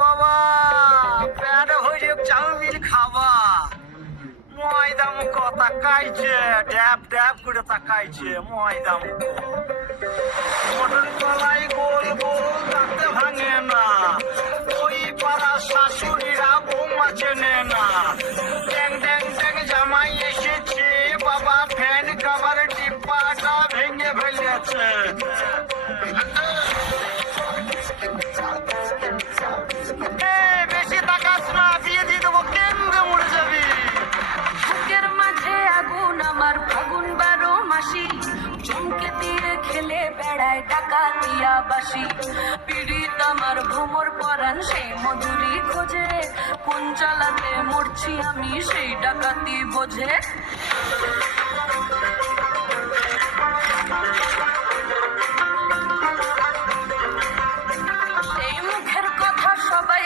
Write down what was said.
বাবা পেট ভরে চাউমিন খাবা ময়দা মুখ তাকাইছে ড্যাব ড্যাব করে তাকাইছে ময়দা মুখ মটর কলাই গোল গোল তাতে ভাঙে না ওই পাড়া শাশুড়িরা বৌমা চেনে না ট্যাং ট্যাং ট্যাং জামাই এসেছে বাবা ফ্যান কাভার টিপাটা ভেঙে ফেলেছে বেশি তাকাস না বিয়ে দিয়ে দেবো কেন্দ্রে মরে যাবি বুকের মাঝে আগুন আমার ফাগুন 12 মাসি চমকে দিয়ে খেলে বেড়ায় ডাকাতিয়া বাসি পীড়িত আমার ভ্রমর পরাণ সেই মধুরি খোঁজে কোন চালাতে মরছি আমি সেই ডাকাতি বোঝে